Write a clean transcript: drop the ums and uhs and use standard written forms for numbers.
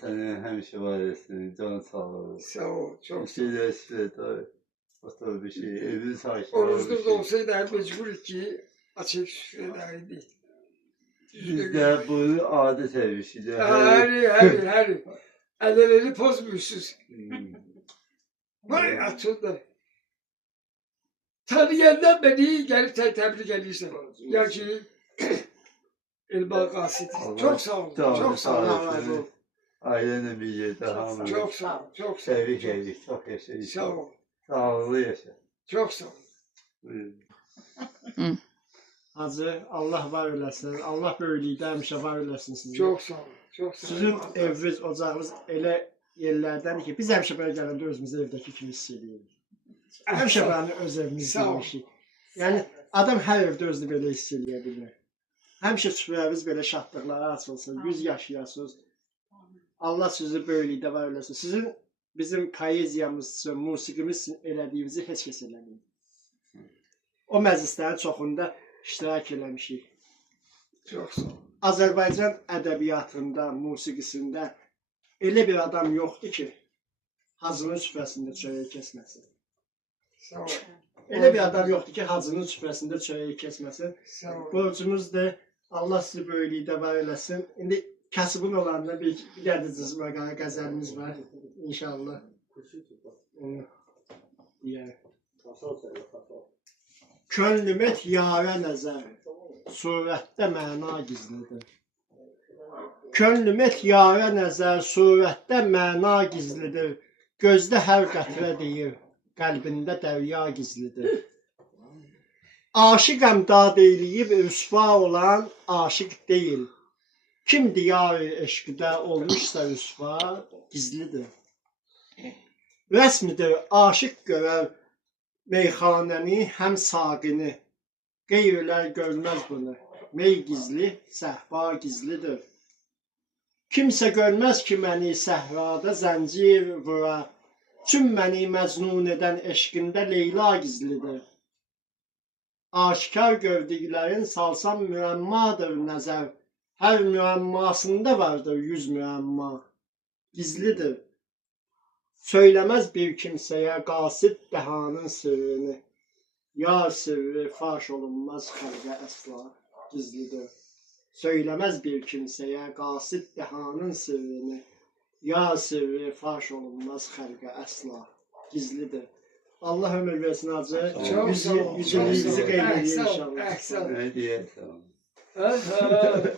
Senin hemşe var etsin, can sağlığı. Sağ ol, çok Bir sağ ol. şeyler söyle, otur bir şey, evin sakin. Oruçlu da olsaydı hep mecbur ki açık ederdi. Bizde bu adet evişidir. Her. Elleri pozmuşsuz. Vay açıldı. Tanıyandan beni gelip tebrik ediyorsun. Ya ki Elbağ Kasit. Çok sağ ol. Çok sağ ol. Ailenin bir yerde hamile. Çok sağ ol. Çok sağ ol. Tebrik ederiz. Çok yaşa. Sağ ol. Sağlıklı yaşa. Çok sağ ol. Hacı, Allah var eləsin. Allah böylükdə həmişə var eləsin sizi. Çok sağ ol. Çok sağ ol. Sizin eviniz, ocağınız elə yerlərdəndir ki, biz həmişə belə gələndə özümüzü evdəki kimi hiss edirik. Həmişə belə öz evimiz demişik. Yəni, adam hər evdə özünü belə hiss edə bilir. Həmişə süfrəmiz belə şadlıqlara açılsın, 100 yaşayasınız. Allah sizi böylükdə var eləsin. Sizin bizim poeziyamız üçün, musiqimiz üçün elədiyinizi heç kəs eləmir. O məclislərin çoxunda iştirak eləmişik. Çok sağ ol. Azərbaycan ədəbiyyatında, musiqisində elə bir adam yoxdur ki, Hacının süfrəsində çörək kəsməsin. Sağ ol. Elə bir adam yoxdur ki, Hacının süfrəsində çörək kəsməsin. Sağ ol. Borcumuzdur, Allah sizi böylükdə var eləsin. İndi kasıbın olanda bir qədiciz məqalə qəzəlimiz var, inşallah. Onu deyək. Könlümət yarə nəzər, surətdə məna gizlidir. Könlümət yarə nəzər, surətdə məna gizlidir. Gözdə hər qətrə deyir, qəlbində dərya gizlidir. Aşiqəm dad eləyib rüsva olan aşiq deyil. Kim diyar-ı eşqdə olmuşsa rüsva, gizlidir. Rəsmidir, aşiq görər meyxanəni, həm saqini. Qeyrilər görməz bunu. Mey gizli, səhva gizlidir. Kimsə görməz ki, məni səhrada zəncir vura. Tüm məni məznun edən eşqində Leyla gizlidir. Aşikar gördüklərin salsam müəmmadır nəzər. Hər müəmmasında vardır 100 müəmma. Gizlidir. Söyləməz bir kimsəyə qasid dəhanın sirrini. Yar sirri faş olunmaz xəlqə əsla. Gizlidir. Söyləməz bir kimsəyə qasid dəhanın sirrini. Yar sirri faş olunmaz xəlqə əsla. Gizlidir. Allah ömür versin hacı. Yüzünüzü qeyd edir inşallah. Əhsən. Ne diyeyim sana? Əhsən.